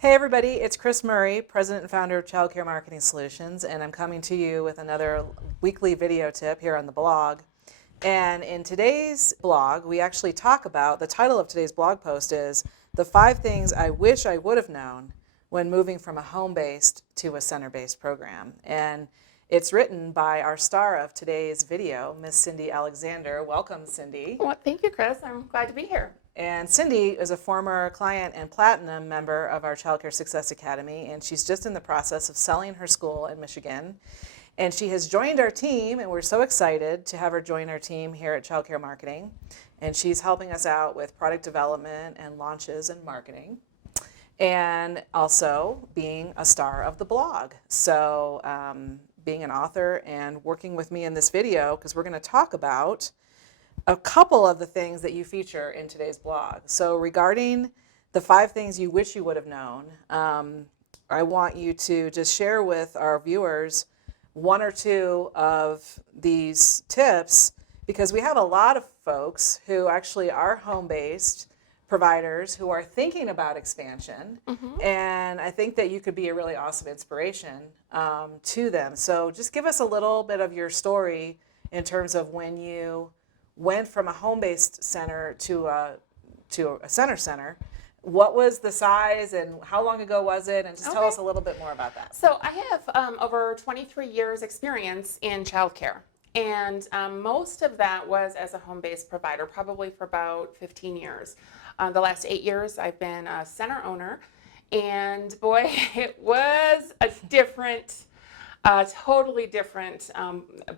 Hey everybody, it's Chris Murray, President and Founder of Childcare Marketing Solutions, and I'm coming to you with another weekly video tip here on the blog. And in today's blog, we actually talk about, the title of today's blog post is, The 5 Things I Wish I Would Have Known When Moving from a Home-Based to a Center-Based Program. And it's written by our star of today's video, Miss Sindye Alexander. Welcome, Sindye. Well, thank you, Chris. I'm glad to be here. And Sindye is a former client and platinum member of our Childcare Success Academy, and she's just in the process of selling her school in Michigan. And she has joined our team, and we're so excited to have her join our team here at Childcare Marketing. And she's helping us out with product development and launches and marketing, and also being a star of the blog. So being an author and working with me in this video, because we're going to talk about a couple of the things that you feature in today's blog. So regarding the 5 things you wish you would have known, I want you to just share with our viewers 1 or 2 of these tips, because we have a lot of folks who actually are home-based providers who are thinking about expansion, and I think that you could be a really awesome inspiration to them. So just give us a little bit of your story in terms of when you went from a home-based center to a center. What was the size and how long ago was it? And just tell us a little bit more about that. So I have over 23 years experience in childcare, and most of that was as a home-based provider, probably for about 15 years. The last 8 years I've been a center owner, and boy, it was a different, totally different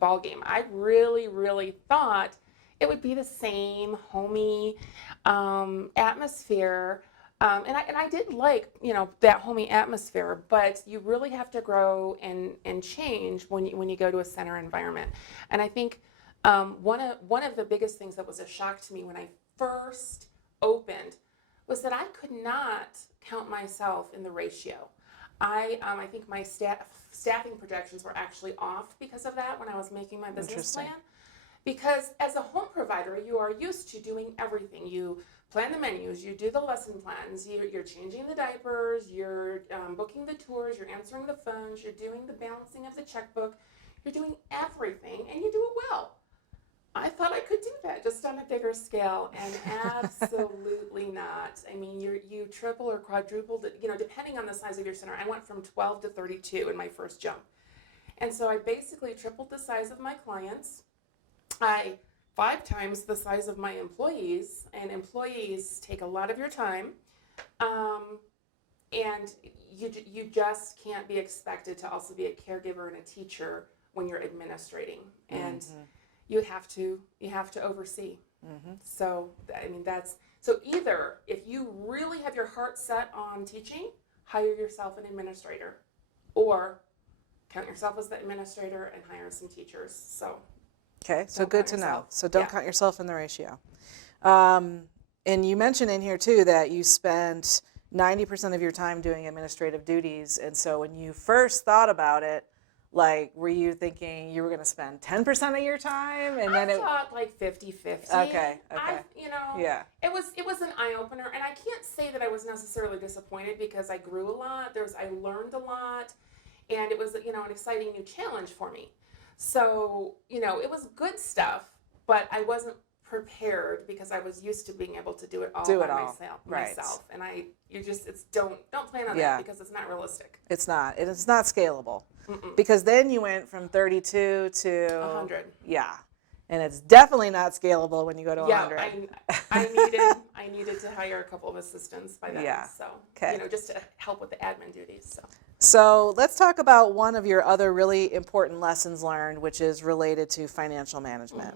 ball game. I really thought it would be the same homey atmosphere, and I did like, that homey atmosphere. But you really have to grow and change when you go to a center environment. And I think one of the biggest things that was a shock to me when I first opened was that I could not count myself in the ratio. I think my staffing projections were actually off because of that when I was making my business plan. Because as a home provider, you are used to doing everything. You plan the menus, you do the lesson plans, you're changing the diapers, you're booking the tours, you're answering the phones, you're doing the balancing of the checkbook, you're doing everything, and you do it well. I thought I could do that just on a bigger scale, and absolutely not. I mean, you triple or quadrupled, depending on the size of your center. I went from 12 to 32 in my first jump. And so I basically tripled the size of my clients. 5 times the size of my employees, and employees take a lot of your time, and you just can't be expected to also be a caregiver and a teacher when you're administrating, and you have to oversee. So I mean, so either if you really have your heart set on teaching, hire yourself an administrator, or count yourself as the administrator and hire some teachers. So. Okay, so good to know. So don't count yourself in the ratio. And you mentioned in here too that you spent 90% of your time doing administrative duties. And so when you first thought about it, were you thinking you were going to spend 10% of your time? And then I thought like 50-50. Okay. Yeah. It was an eye opener, and I can't say that I was necessarily disappointed because I grew a lot. I learned a lot, and it was an exciting new challenge for me. So, it was good stuff, but I wasn't prepared because I was used to being able to do it all myself. And don't plan on that because it's not realistic. It's not. It's not scalable. Because then you went from 32 to 100. Yeah. And it's definitely not scalable when you go to 100. I needed to hire a couple of assistants by then. Yeah. So, okay. Just to help with the admin duties. So let's talk about one of your other really important lessons learned, which is related to financial management.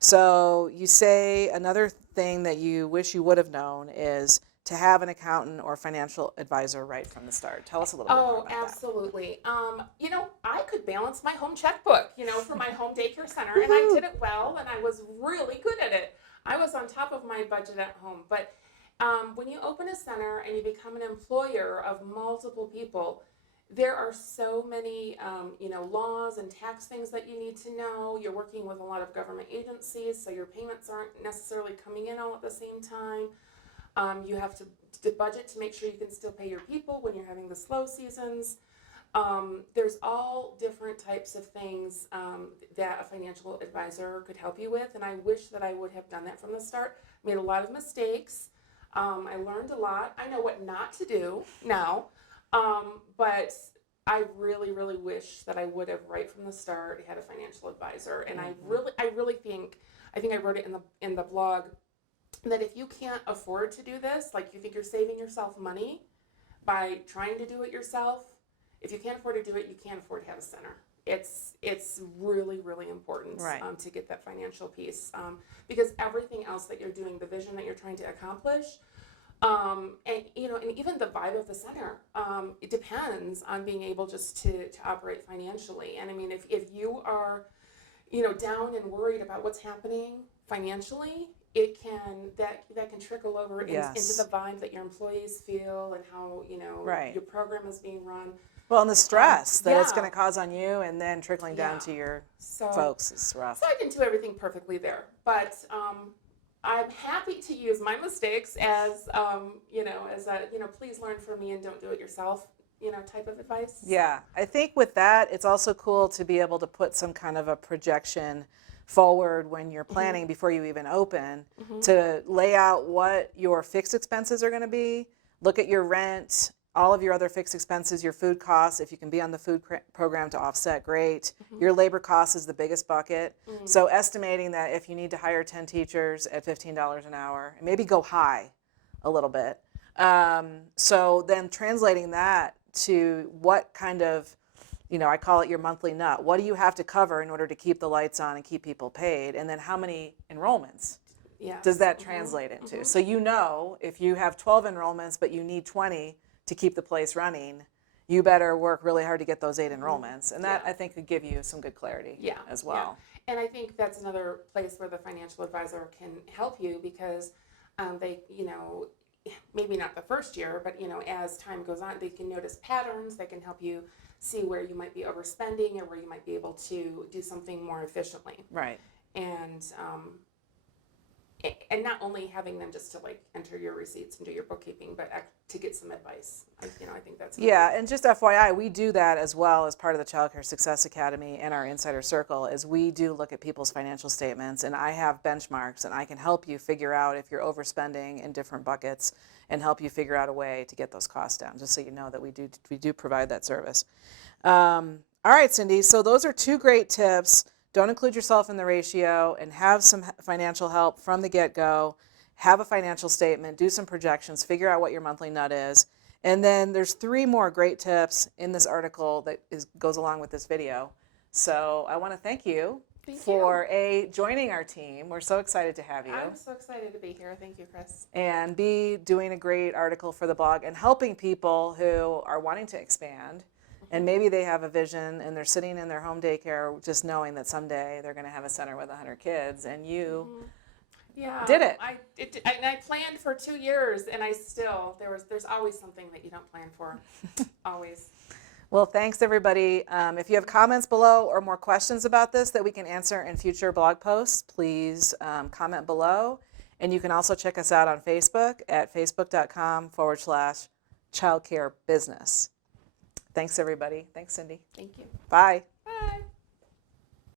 So you say another thing that you wish you would have known is to have an accountant or financial advisor right from the start. Tell us a little bit more about absolutely. I could balance my home checkbook, for my home daycare center, and I did it well, and I was really good at it. I was on top of my budget at home. But when you open a center and you become an employer of multiple people, there are so many, laws and tax things that you need to know. You're working with a lot of government agencies, so your payments aren't necessarily coming in all at the same time. You have to to budget to make sure you can still pay your people when you're having the slow seasons. There's all different types of things that a financial advisor could help you with, and I wish that I would have done that from the start. Made a lot of mistakes. I learned a lot. I know what not to do now, but I really, really wish that I would have right from the start had a financial advisor. And I really think I wrote it in the blog that if you can't afford to do this, like you think you're saving yourself money by trying to do it yourself, if you can't afford to do it, you can't afford to have a center. It's really, really important to get that financial piece because everything else that you're doing, the vision that you're trying to accomplish, and even the vibe of the center, it depends on being able just to operate financially. And I mean, if you are, down and worried about what's happening financially, that can trickle over into the vibe that your employees feel and how your program is being run. Well, and the stress that it's going to cause on you and then trickling down to your folks is rough. So I didn't do everything perfectly there, but I'm happy to use my mistakes as, please learn from me and don't do it yourself, type of advice. Yeah, I think with that, it's also cool to be able to put some kind of a projection forward when you're planning before you even open to lay out what your fixed expenses are going to be, look at your rent, all of your other fixed expenses, your food costs, if you can be on the food program to offset, great. Your labor cost is the biggest bucket. So estimating that if you need to hire 10 teachers at $15 an hour, and maybe go high a little bit. So then translating that to what kind of, I call it your monthly nut. What do you have to cover in order to keep the lights on and keep people paid? And then how many enrollments does that translate into? So if you have 12 enrollments but you need 20 to keep the place running, you better work really hard to get those 8 enrollments. And that, I think, could give you some good clarity as well. Yeah. And I think that's another place where the financial advisor can help you because they, maybe not the first year, but, as time goes on, they can notice patterns. They can help you see where you might be overspending or where you might be able to do something more efficiently. Right. And not only having them just to enter your receipts and do your bookkeeping, but to get some advice. I think that's important. And just FYI, we do that as well as part of the Child Care Success Academy and our Insider Circle. Is we do look at people's financial statements, and I have benchmarks, and I can help you figure out if you're overspending in different buckets, and help you figure out a way to get those costs down. Just so you know that we do provide that service. All right, Cindy. So those are 2 great tips. Don't include yourself in the ratio and have some financial help from the get-go. Have a financial statement, do some projections, figure out what your monthly nut is. And then there's 3 more great tips in this article that goes along with this video. So I want to thank you for joining our team. We're so excited to have you. I'm so excited to be here. Thank you, Chris. And B, doing a great article for the blog and helping people who are wanting to expand. And maybe they have a vision and they're sitting in their home daycare just knowing that someday they're going to have a center with 100 kids, and you did it. I planned for 2 years, and there's always something that you don't plan for, always. Well, thanks everybody. If you have comments below or more questions about this that we can answer in future blog posts, please comment below. And you can also check us out on Facebook at facebook.com/childcarebusiness. Thanks, everybody. Thanks, Cindy. Thank you. Bye. Bye.